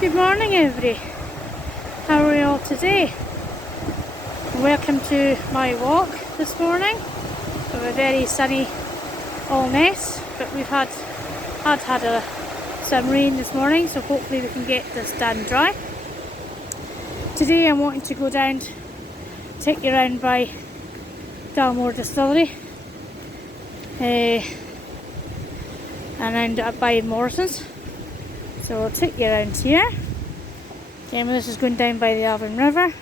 Good morning everybody, how are we all today? Welcome to my walk this morning. We have a very sunny all mess, but we've had some rain this morning, so hopefully we can get this done dry. Today I'm wanting to go down, take you around by Dalmore Distillery and round up by Morrison's. So I'll take you around here. Again, this is going down by the Avon River.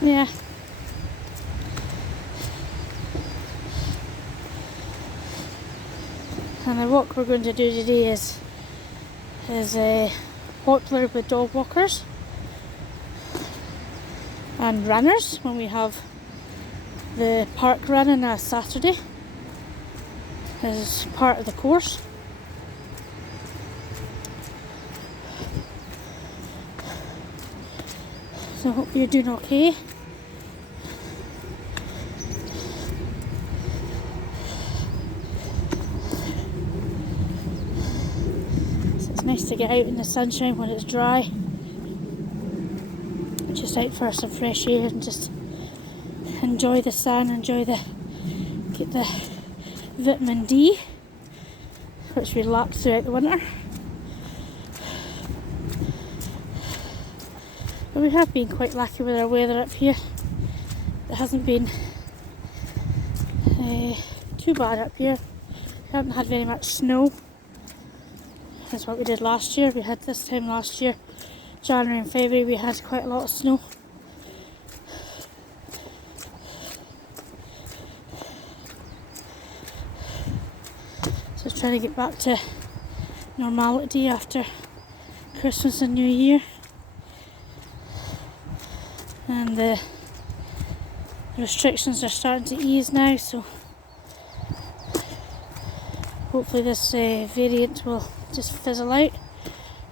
Yeah. And the walk we're going to do today is popular with dog walkers and runners when we have the park run on a Saturday as part of the course. So I hope you're doing okay. So it's nice to get out in the sunshine when it's dry. Just out for some fresh air and just enjoy the sun, get the vitamin D, which we lack throughout the winter. But we have been quite lucky with our weather up here. It hasn't been too bad up here. We haven't had very much snow. That's what we did last year. We had this time last year, January and February, we had quite a lot of snow. So trying to get back to normality after Christmas and New Year. And the restrictions are starting to ease now, so hopefully this variant will just fizzle out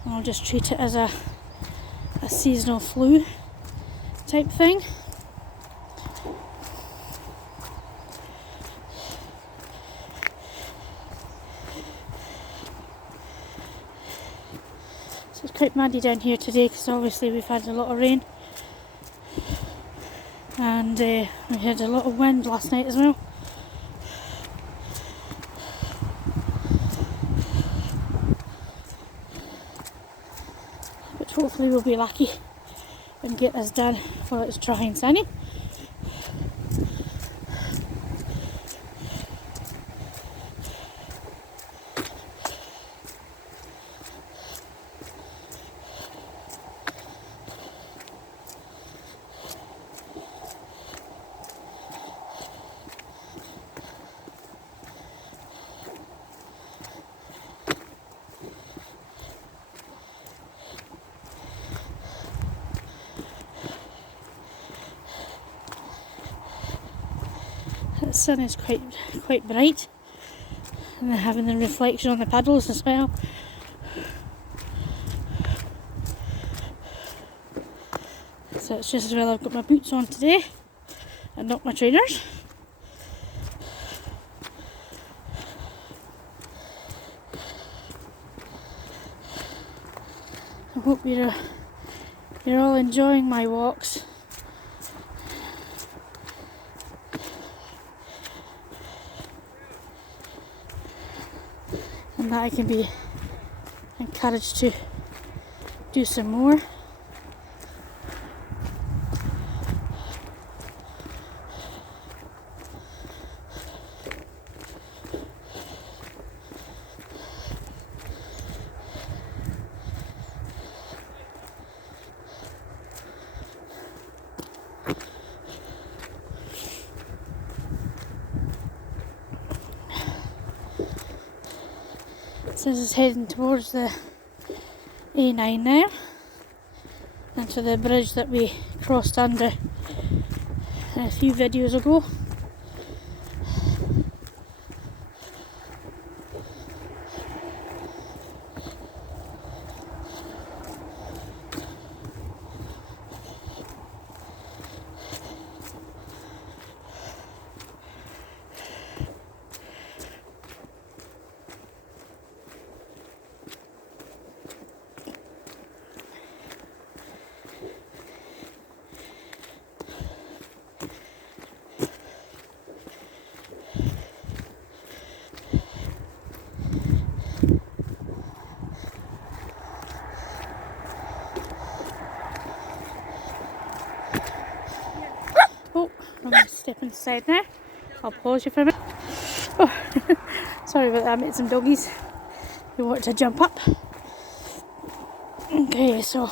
and we'll just treat it as a seasonal flu type thing. So it's quite muddy down here today because obviously we've had a lot of rain. And we had a lot of wind last night as well. But hopefully we'll be lucky and get this done while it's dry and sunny. The sun is quite bright, and then having the reflection on the puddles as well. So it's just as well I've got my boots on today and not my trainers. I hope you're all enjoying my walks. And that I can be encouraged to do some more. So this is heading towards the A9 now, and to the bridge that we crossed under a few videos ago. Oh, I'm going to step inside now. I'll pause you for a minute. Oh, sorry about that, I made some doggies who want to jump up. Okay, so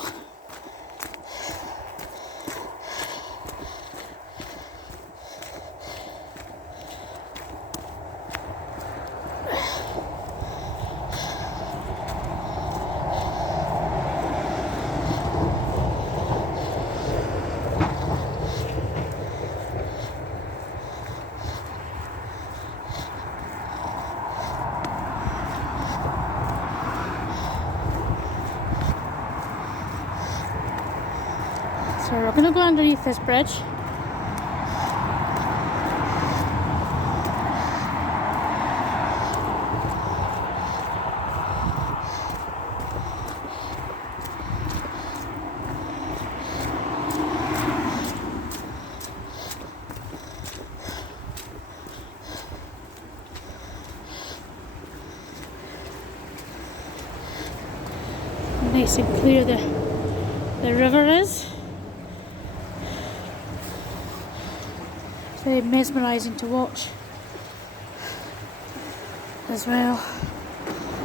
we're going to go underneath this bridge. Nice and clear the river is. It's very mesmerising to watch as well.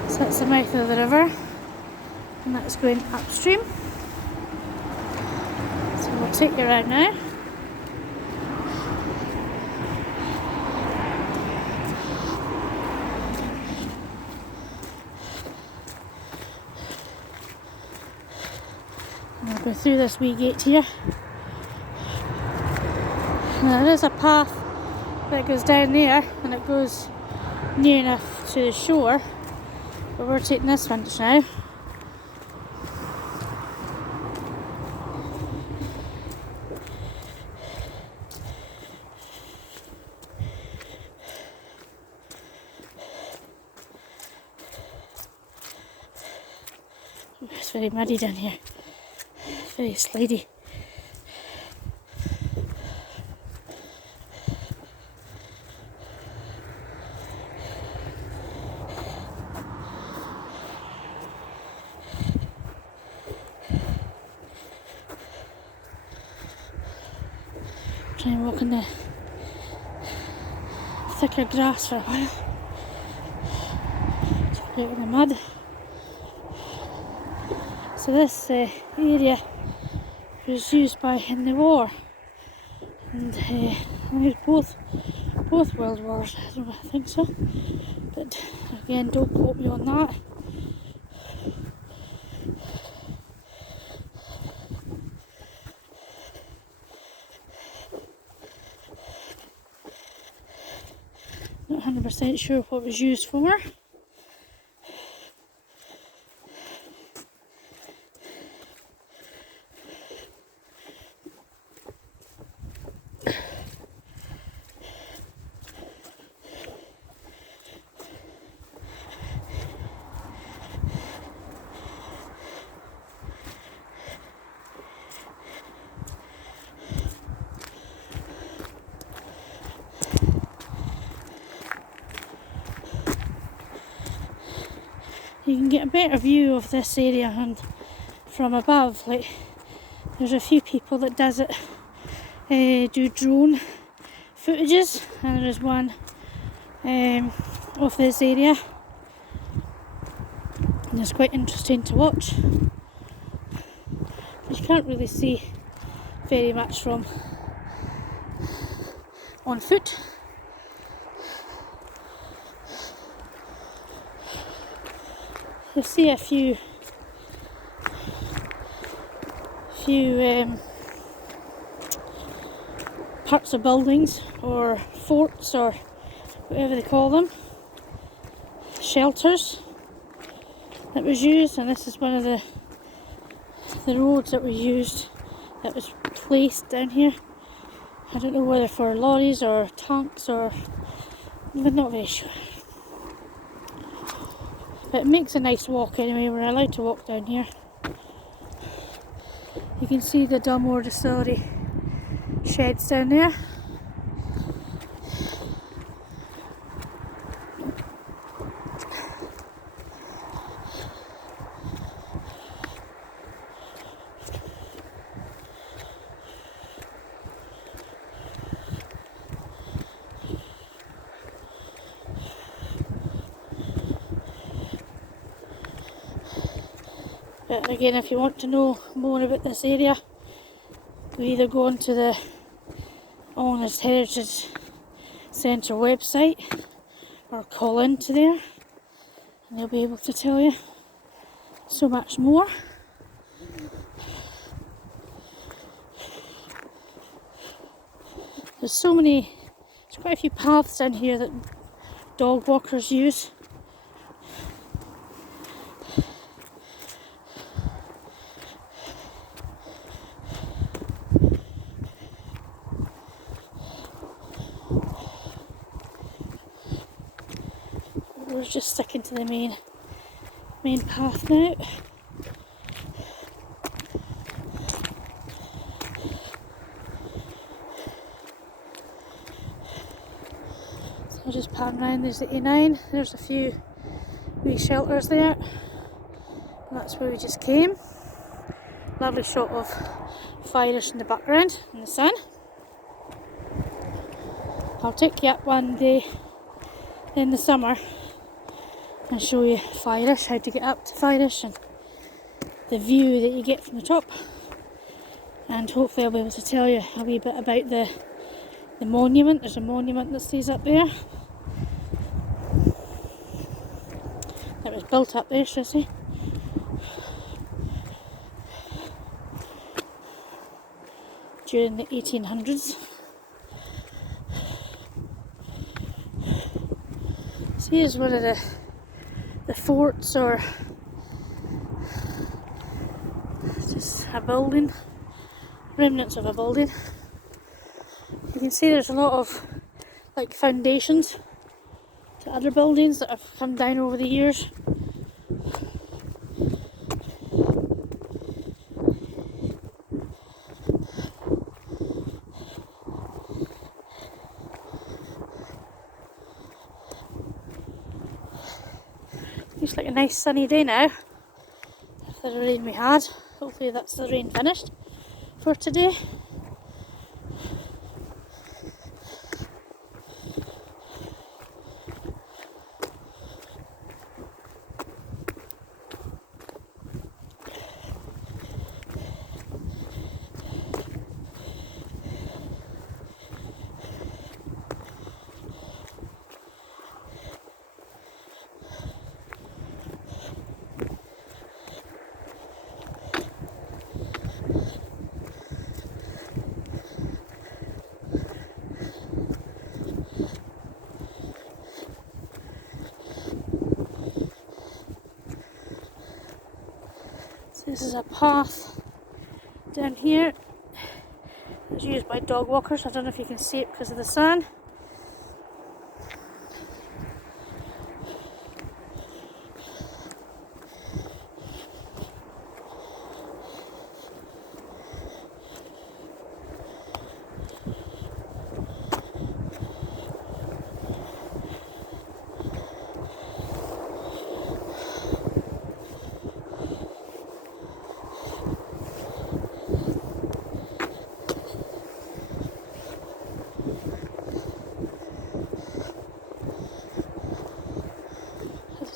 So that's the mouth of the river, and that's going upstream. So we'll take you around now. And we'll go through this wee gate here. Now there is a path that goes down there, and it goes near enough to the shore, but we're taking this one just now. It's very muddy down here, very slidey. Try and walk in the thicker grass for a while. Get out in the mud. So this area was used in the war, and I think both World Wars. I think so, but again, don't quote me on that. Not 100% sure what it was used for. You can get a better view of this area and from above. Like, there's a few people that does it, do drone footages, and there's one of this area, and it's quite interesting to watch. But you can't really see very much from on foot. You'll see a few parts of buildings or forts or whatever they call them, shelters that was used, and this is one of the roads that were used, that was placed down here. I don't know whether for lorries or tanks, or I'm not very sure. But it makes a nice walk anyway. We're allowed to walk down here. You can see the Dalmore Distillery sheds down there. But again, if you want to know more about this area, you either go onto the Honest Heritage Centre website or call into there and they'll be able to tell you so much more. There's quite a few paths down here that dog walkers use. We're just sticking to the main path now. So I'll just pan round. There's the A9. There's a few wee shelters there. And that's where we just came. Lovely shot of fires in the background in the sun. I'll take you up one day in the summer and show you Firish, how to get up to Firish and the view that you get from the top, and hopefully I'll be able to tell you a wee bit about the monument. There's a monument that stays up there that was built up there, should I say, during the 1800s. So here's one of the forts, or just a building, remnants of a building. You can see there's a lot of like foundations to other buildings that have come down over the years. Looks like a nice sunny day now, after the rain we had. Hopefully that's the rain finished for today. This is a path down here. It's used by dog walkers. I don't know if you can see it because of the sun.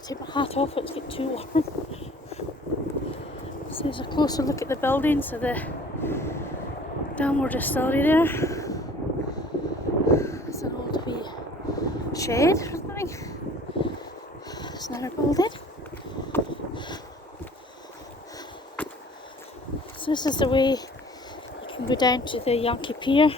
Take my hat off, it's getting too warm. So there's a closer look at the buildings of the Dalmore Distillery there. It's an old wee shed or something. It's another building. So this is the way you can go down to the Yankee Pier.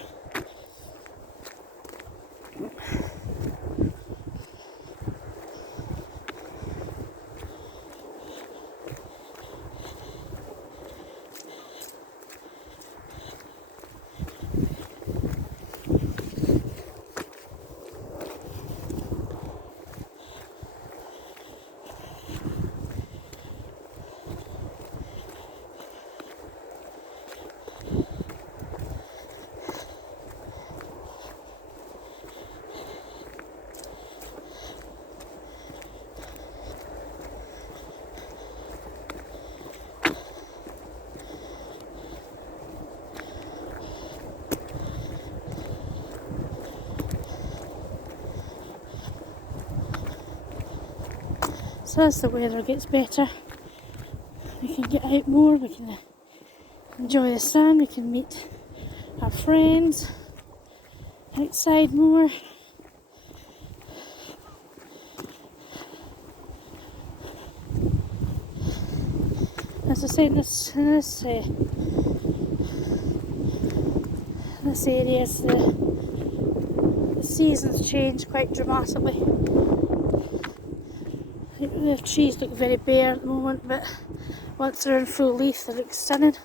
So as the weather gets better, we can get out more, we can enjoy the sun, we can meet our friends outside more. As I say, in this area, the seasons change quite dramatically. The trees look very bare at the moment, but once they're in full leaf, they look stunning.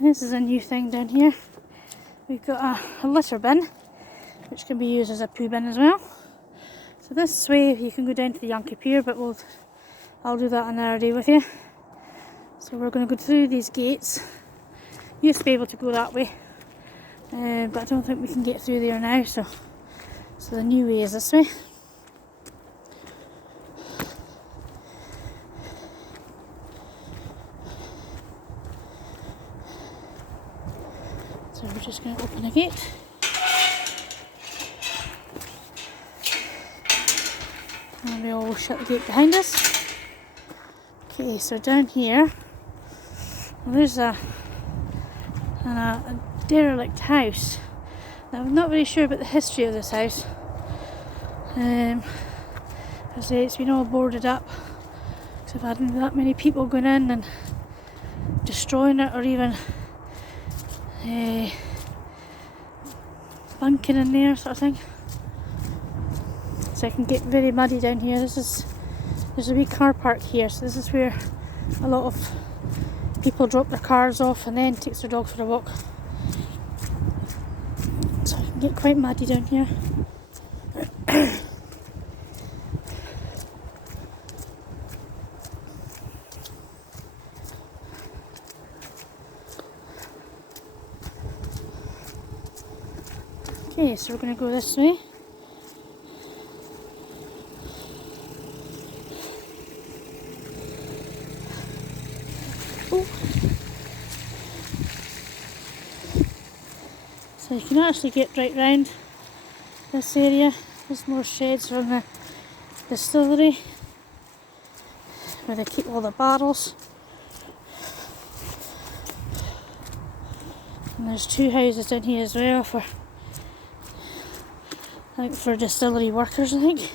This is a new thing down here. We've got a litter bin, which can be used as a poo bin as well. So this way you can go down to the Yankee Pier, but I'll do that another day with you. So we're going to go through these gates. Used to be able to go that way, but I don't think we can get through there now, so the new way is this way. So we're just going to open the gate. And we'll shut the gate behind us. Okay, so down here, well, there's a derelict house. Now, I'm not really sure about the history of this house. I say it's been all boarded up because I've had that many people going in and destroying it, or even bunking in there, sort of thing. So I can get very muddy down here. There's a wee car park here, so this is where a lot of people drop their cars off and then takes their dogs for a walk. So I can get quite muddy down here. Okay, so we're going to go this way. Oh. So you can actually get right round this area. There's more sheds from the distillery where they keep all the barrels. And there's two houses down here as well for distillery workers, I think.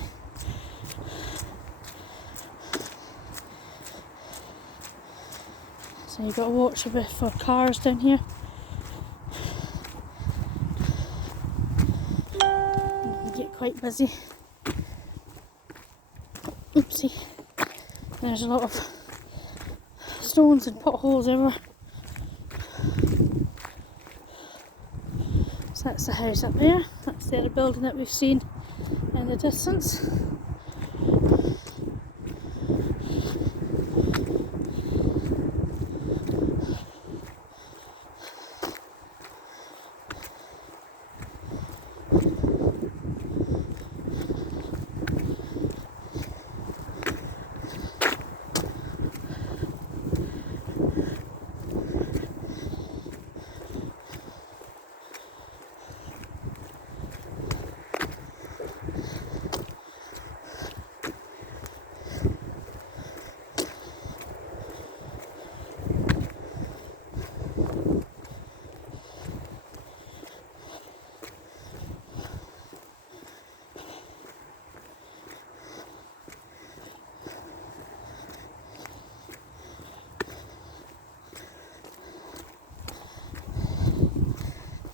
So you've got to watch a bit for cars down here. You get quite busy. Oopsie. There's a lot of stones and potholes everywhere. So that's the house up there. That's the other building that we've seen in the distance.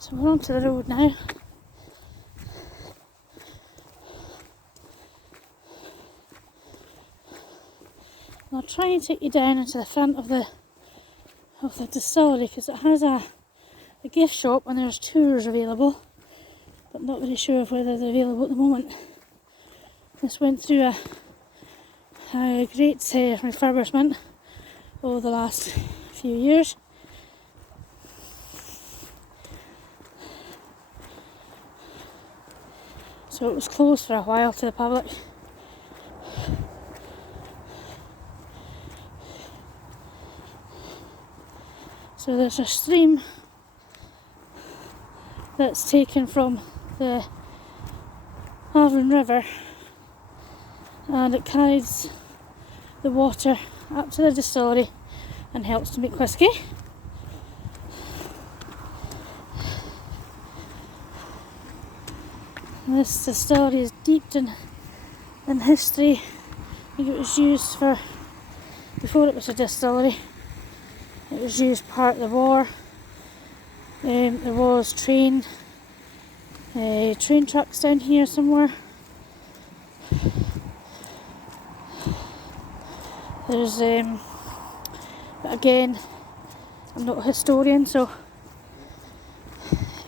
So we're onto the road now. I'll try and take you down into the front of the distillery, because it has a gift shop and there's tours available, but I'm not very sure of whether they're available at the moment. This went through a great refurbishment over the last few years. So it was closed for a while to the public. So there's a stream that's taken from the Avon River, and it carries the water up to the distillery and helps to make whisky. This distillery is steeped in history. I think it was used before it was a distillery. It was used part of the war. There was train tracks down here somewhere. There's but again, I'm not a historian, so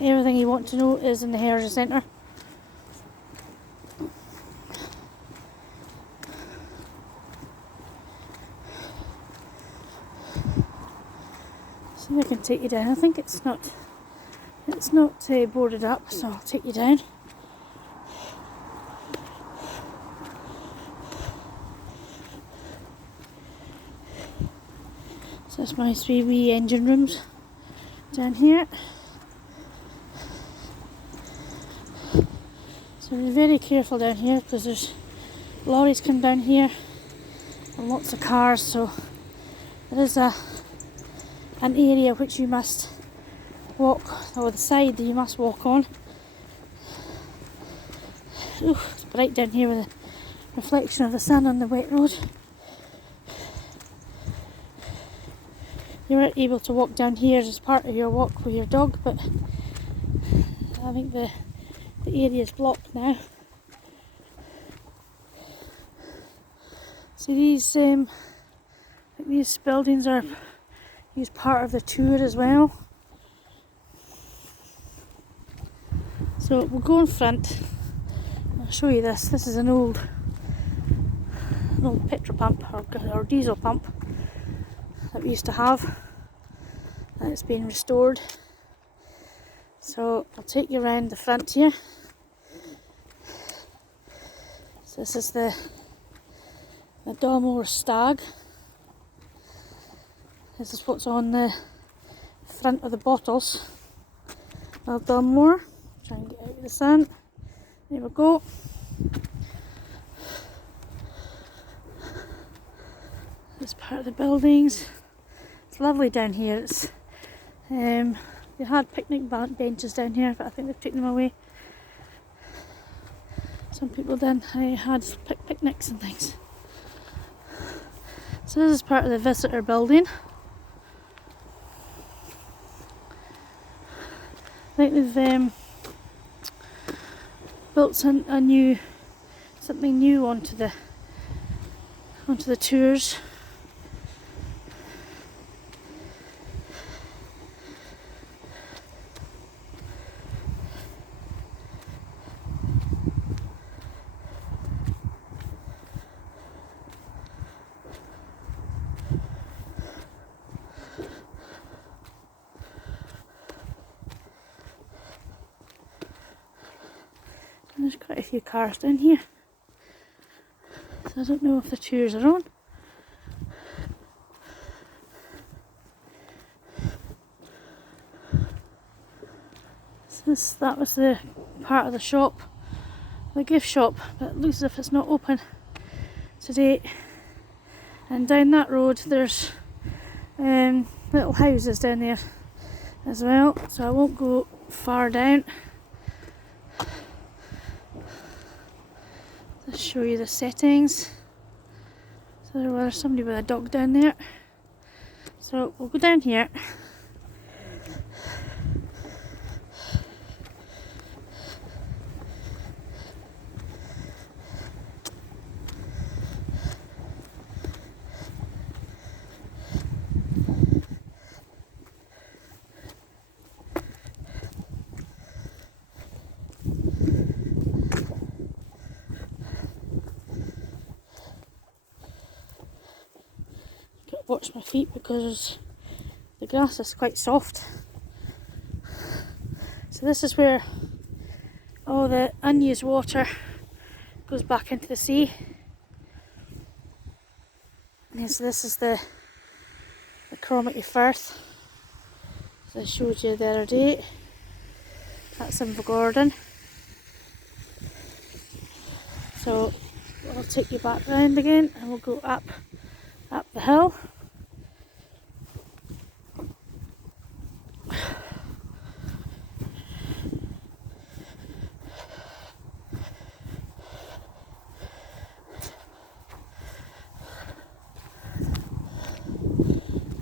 everything you want to know is in the Heritage Centre. So I can take you down. I think it's not boarded up, so I'll take you down. So that's my 3 wee engine rooms down here. So be very careful down here, because there's lorries come down here and lots of cars, so there is an area which you must walk, or the side that you must walk on. Ooh, it's bright down here with the reflection of the sun on the wet road. You weren't able to walk down here as part of your walk with your dog, but I think the area is blocked now. See, these buildings are used part of the tour as well. So we'll go in front. I'll show you this. This is an old petrol pump or diesel pump that we used to have, and it's been restored. So I'll take you around the front here. So this is the Dalmore Stag. This is what's on the front of the bottles of Dalmore. Try and get out of the sun. There we go. This part of the buildings. It's lovely down here. It's they had picnic benches down here, but I think they've taken them away. Some people then had picnics and things. So this is part of the visitor building. I think they've built something new onto the tours. There's quite a few cars down here, so I don't know if the tours are on. So that was the part of the shop, the gift shop, but it looks as if it's not open today. And down that road there's little houses down there as well, so I won't go far down. Let's show you the settings. So there's somebody with a dog down there. So we'll go down here. watch my feet because the grass is quite soft. So this is where all the unused water goes back into the sea. And so this is the Cromarty Firth, as I showed you the other day. That's in Gordon. So I'll take you back round again and we'll go up the hill.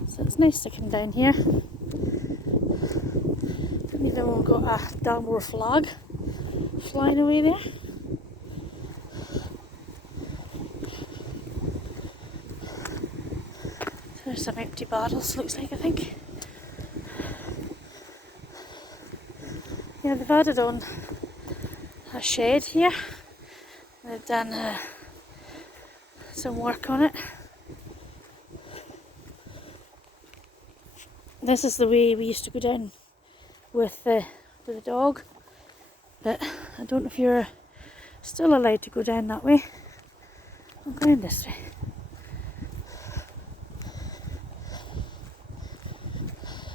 So it's nice to come down here. And then we've got a Dalmore flag flying away there. There's some empty barrels, looks like, I think. Yeah, they've added on a shed here. They've done some work on it. This is the way we used to go down with the dog, but I don't know if you're still allowed to go down that way. I'm going this way.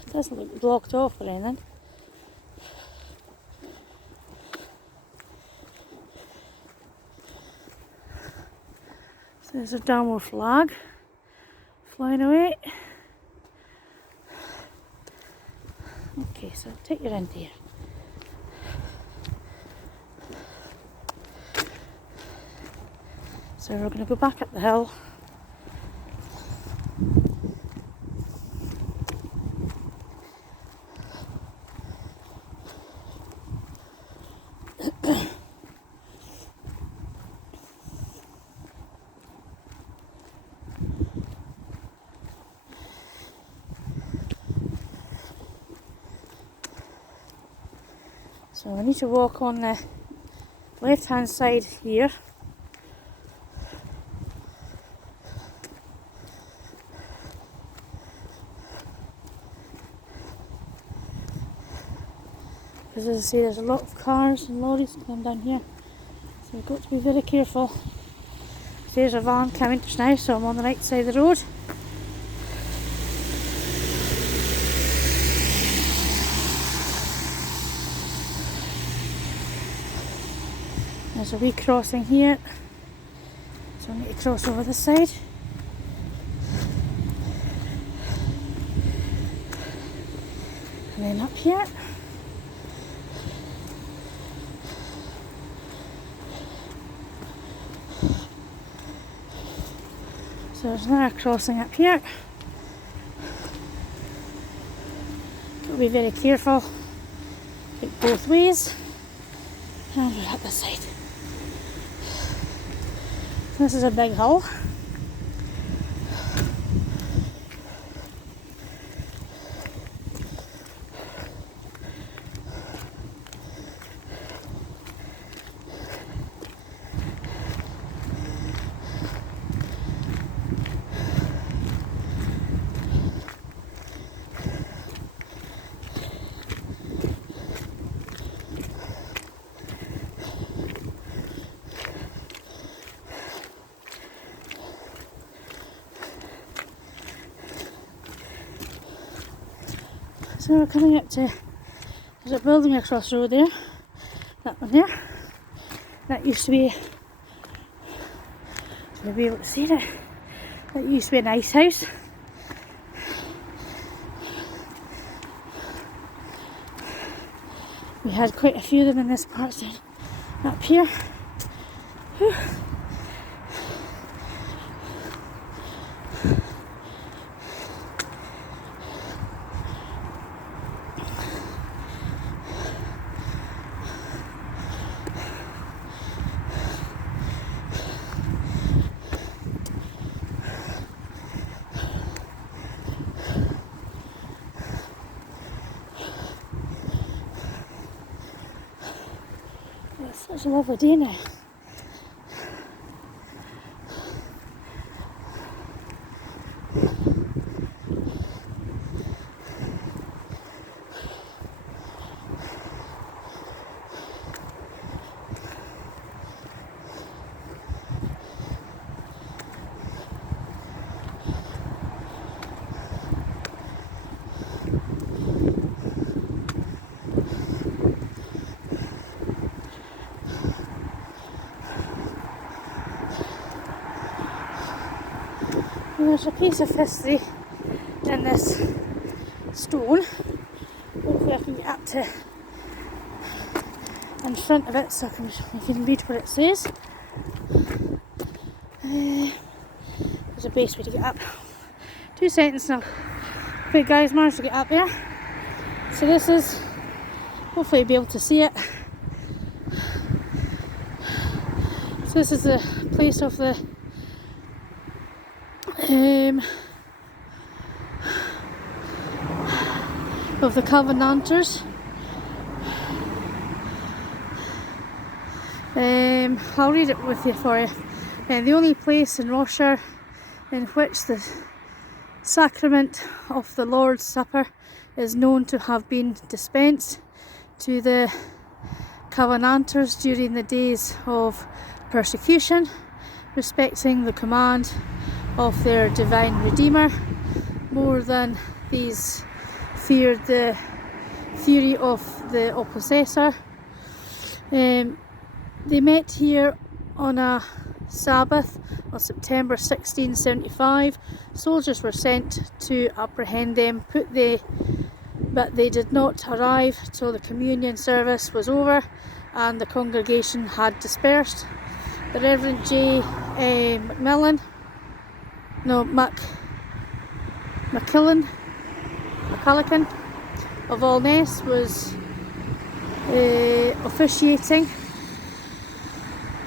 It doesn't look blocked off or anything. So there's a Dalmore flag flying away. Okay, so I'll take you around here. So we're going to go back up the hill. So I need to walk on the left hand side here. Because as I say, there's a lot of cars and lorries coming down here. So you've got to be very careful. There's a van coming just now, so I'm on the right side of the road. There's a wee crossing here, so I need to cross over this side. And then up here. So there's another crossing up here. Got to be very careful. Look both ways. And we're up this side. This is a big hill. So we're coming up to, there's a building across the road there, that one there. That used to be, you'll be able to see it, that used to be an ice house. We had quite a few of them in this part, so up here. Whew. It's such a lovely day now. there's a piece of history in this stone. Hopefully I can get up to in front of it so you can read what it says. There's a base way to get up. 2 seconds now. Okay guys, managed to get up there. So this is, hopefully you'll be able to see it. So this is the place of the Covenanters. I'll read it with you for you. The only place in Roshire in which the sacrament of the Lord's Supper is known to have been dispensed to the Covenanters during the days of persecution, respecting the command of their divine Redeemer, more than these feared the fury of the oppressor. They met here on a Sabbath of September 1675. Soldiers were sent to apprehend them, but they did not arrive till the communion service was over and the congregation had dispersed. The Reverend J. McCullen of Allness was officiating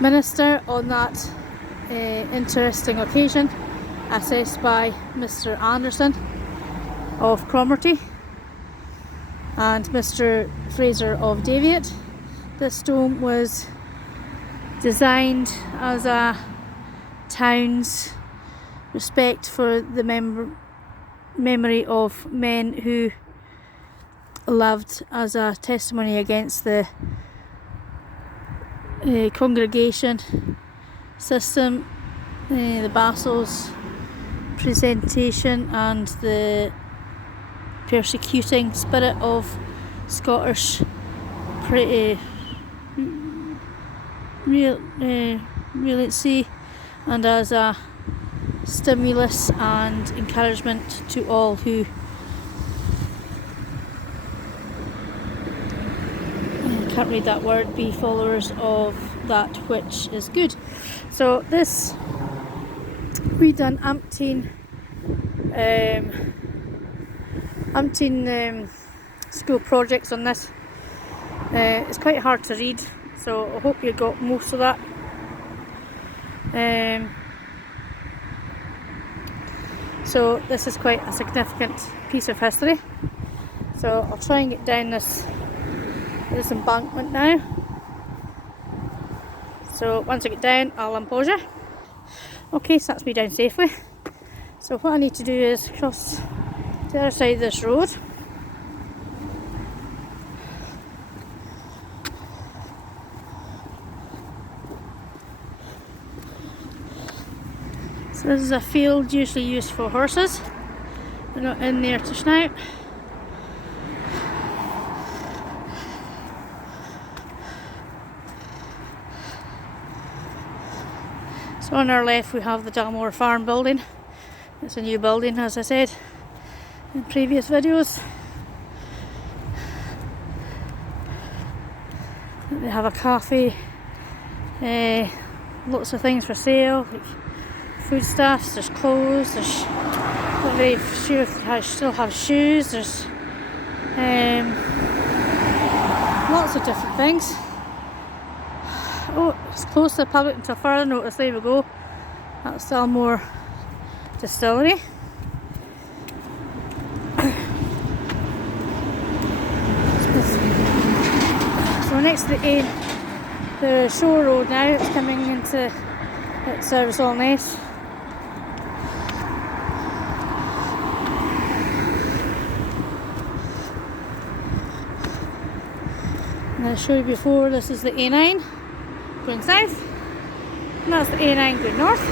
minister on that interesting occasion, assessed by Mr. Anderson of Cromarty and Mr. Fraser of Daviot. This stone was designed as a town's respect for the memory of men who loved, as a testimony against the congregation system, the Basils presentation and the persecuting spirit of Scottish realiency, and as a stimulus and encouragement to all who can't read that word, be followers of that which is good. So this, we've done umpteen school projects on this. It's quite hard to read, so I hope you got most of that. So this is quite a significant piece of history. So I'll try and get down this embankment now. So once I get down, I'll unpause you. Okay, so that's me down safely. So what I need to do is cross the other side of this road. So this is a field usually used for horses. They're not in there just now. So on our left we have the Dalmore Farm building. It's a new building, as I said in previous videos. They have a cafe, lots of things for sale, like foodstuffs, there's clothes, there's, not very sure if they still have shoes, there's lots of different things. Oh, it's closed to the public until further notice. There we go. That's Dalmore Distillery. So next to the shore road now, it's coming into its service all nice. And I showed you before, this is the A9 going south, and that's the A9 going north.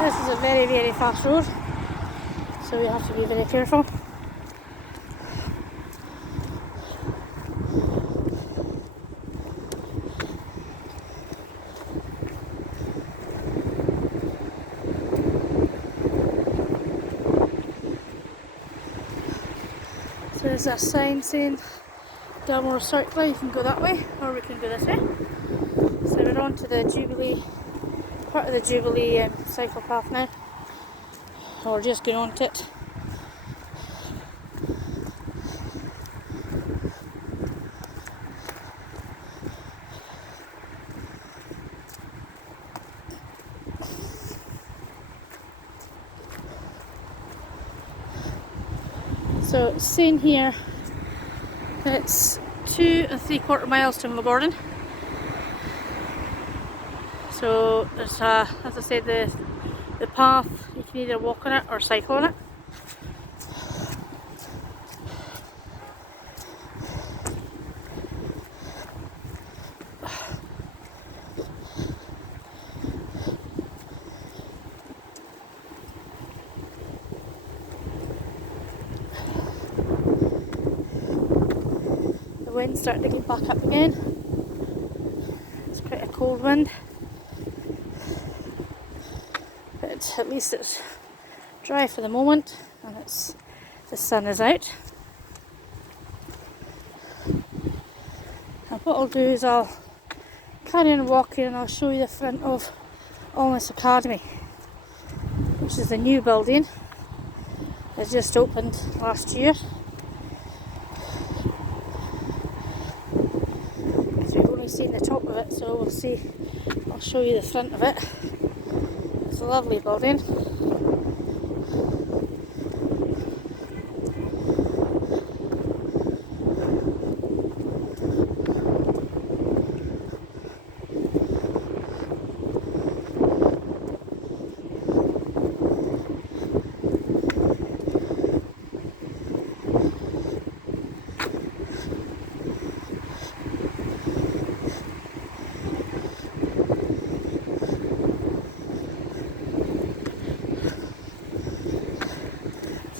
This is a very, very fast road, so you have to be very careful. So there's a sign saying Dalmore Circular, you can go that way or we can go this way. So we're on to the Jubilee, part of the Jubilee cycle path now, or just going on to it. So it's saying here it's 2 3/4 miles to Gordon. So there's as I said, the path, you can either walk on it or cycle on it. The wind's starting to get back up again. It's quite a cold wind, but at least it's dry for the moment and the sun is out. And what I'll do is I'll carry on walking and I'll show you the front of Alness Academy, which is the new building. It just opened last year. Seen the top of it, so we'll see. I'll show you the front of it. It's a lovely building.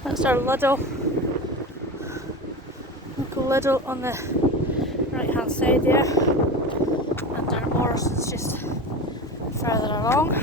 That's our local Lidl on the right hand side there, and our Morrison's just further along.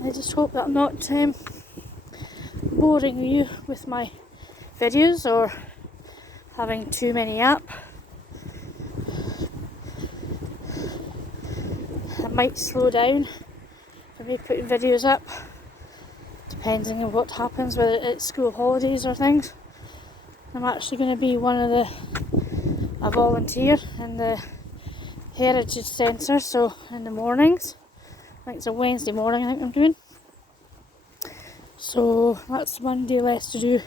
I just hope that I'm not boring you with my videos or having too many up. I might slow down for me putting videos up, depending on what happens, whether it's school holidays or things. I'm actually going to be a volunteer in the Heritage Centre, so in the mornings. I think it's a Wednesday morning I think I'm doing. So that's one day less to do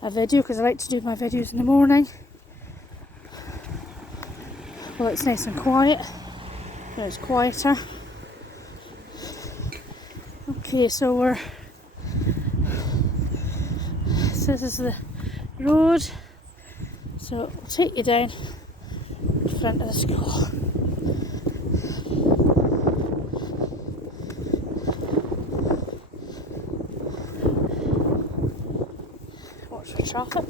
a video, because I like to do my videos in the morning. Well, it's nice and quiet. Now it's quieter. Okay, so this is the road. So we'll take you down in front of the school. Watch for traffic.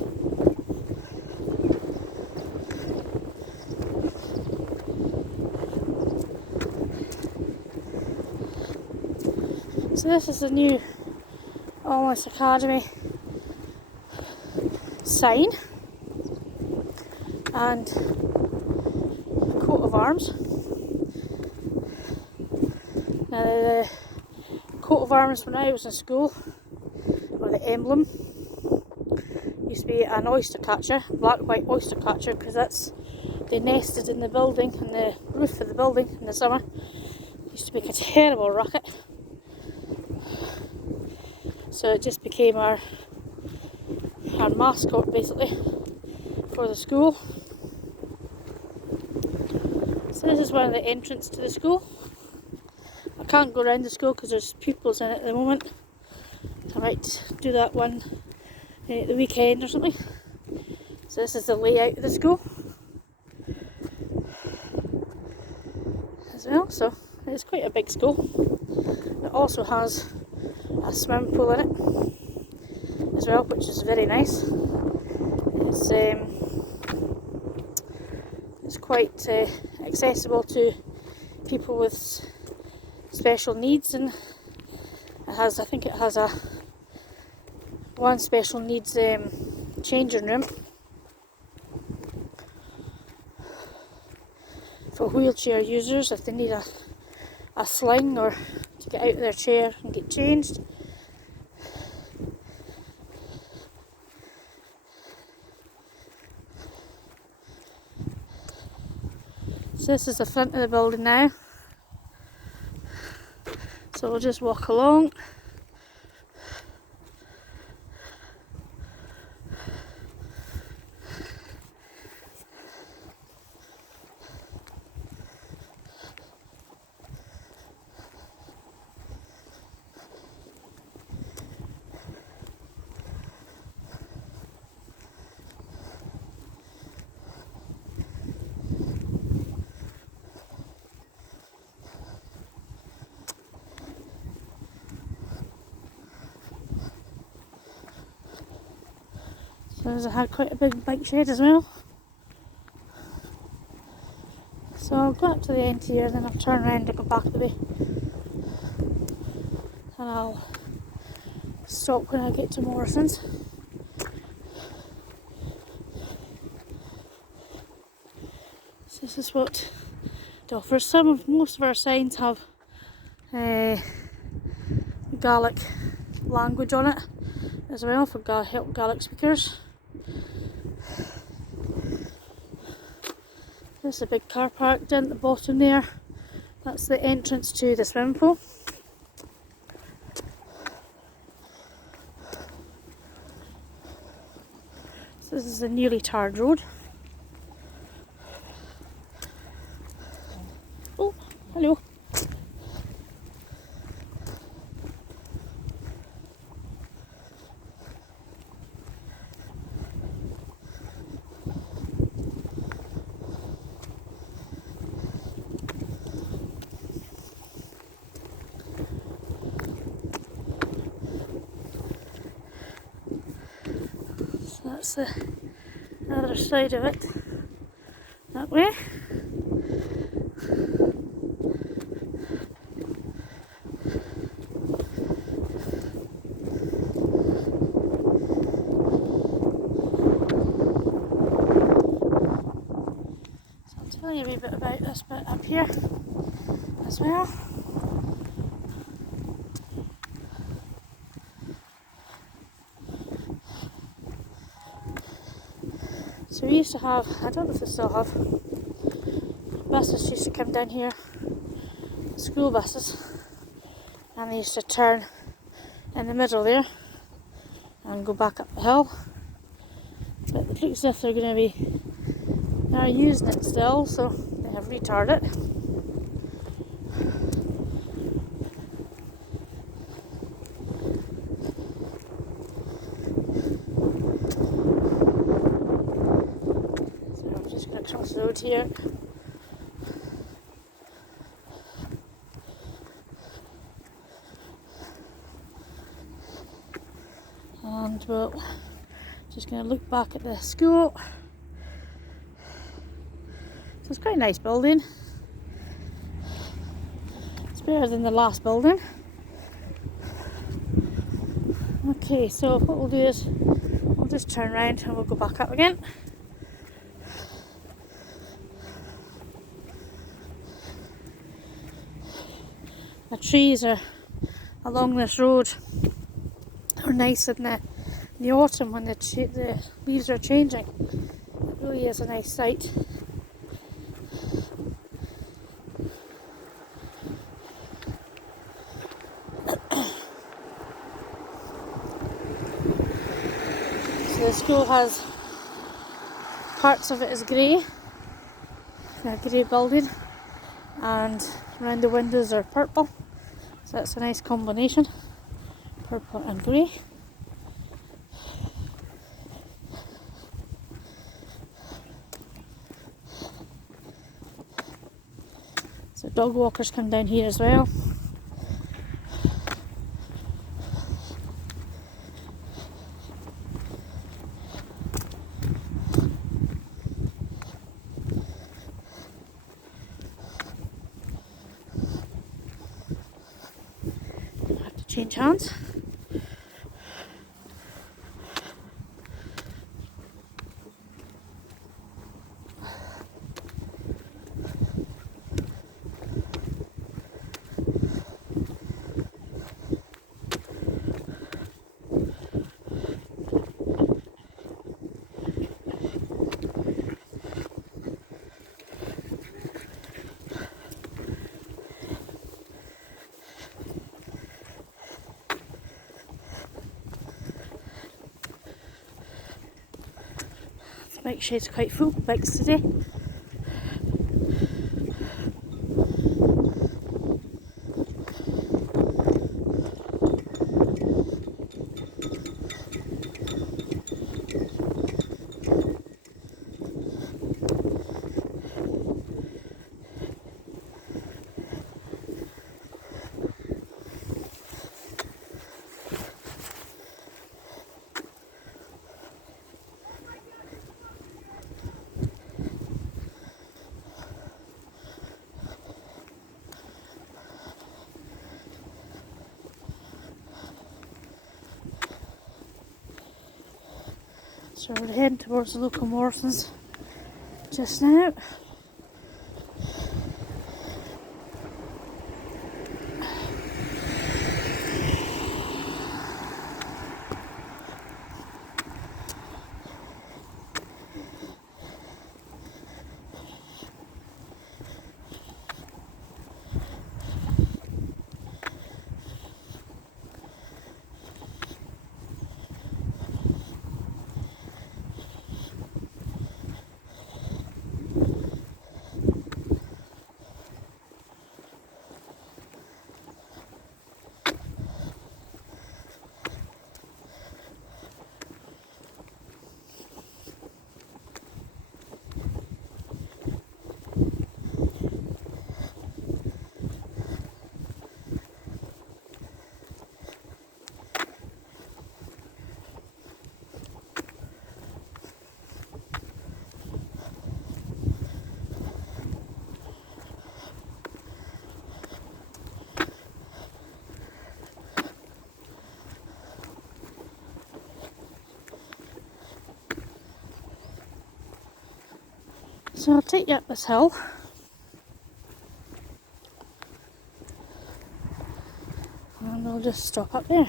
So this is the new Alness Academy sign, and a coat of of arms. Now the coat of arms when I was in school, or the emblem, used to be an oyster catcher, black white oyster catcher, because they nested in the building, in the roof of the building in the summer. Used to make a terrible racket. So it just became our mascot basically for the school. So this is one of the entrances to the school. I can't go around the school because there's pupils in it at the moment. I might do that one at the weekend or something. So this is the layout of the school as well. So it's quite a big school. It also has a swimming pool in it as well, which is very nice. It's quite accessible to people with special needs, and I think it has one special needs changing room for wheelchair users if they need a sling or to get out of their chair and get changed. So this is the front of the building now. So we'll just walk along. So there's quite a big bike shed as well. So I'll go up to the end here, then I'll turn around and go back the way. And I'll stop when I get to Morrison's. So this is what it offers. Most of our signs have Gaelic language on it as well for Gaelic speakers. There's a big car park down at the bottom there. That's the entrance to the swimming pool. So this is the newly tarred road. Oh, hello. That's the other side of it, that way. So I'll tell you a wee bit about this bit up here as well. So we used to have, I don't know if they still have, buses used to come down here, school buses, and they used to turn in the middle there and go back up the hill. But it looks as if they're using it still, so they have retarded it. Across the road here. And we're just going to look back at the school. So it's quite a nice building. It's better than the last building. Okay, so what we'll do is we'll just turn around and we'll go back up again. The trees are along this road are nice in the autumn when the leaves are changing. It really is a nice sight. So the school has parts of it is grey, a grey building, and around the windows are purple. So that's a nice combination, purple and grey. So dog walkers come down here as well. I have to change hands. The bike shed's quite full, bikes today. So we're heading towards the local Morrisons just now. So I'll take you up this hill. And I'll just stop up there.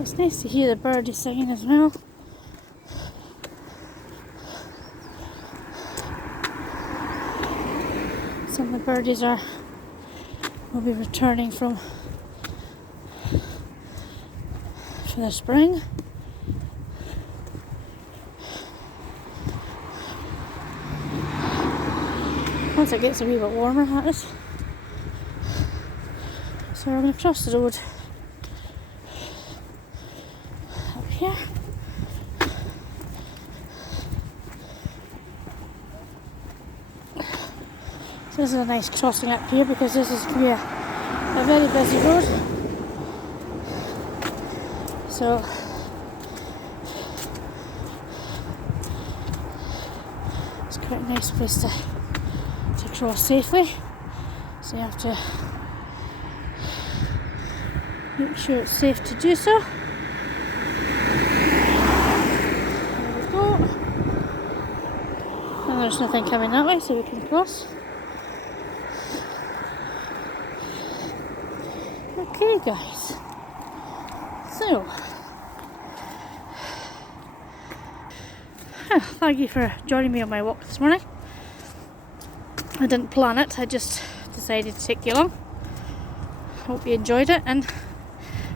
It's nice to hear the birdies singing as well. Some of the birdies will be returning for the spring. Once it gets a wee bit warmer, that is. So we're going to cross the road up here. So this is a nice crossing up here because this is going to be a very busy road. So it's quite a nice place to cross safely. So you have to make sure it's safe to do so. There we go. And there's nothing coming that way, so we can cross. Okay guys, so thank you for joining me on my walk this morning. I didn't plan it, I just decided to take you along. Hope you enjoyed it, and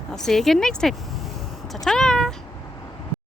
I'll see you again next time. Ta-ta!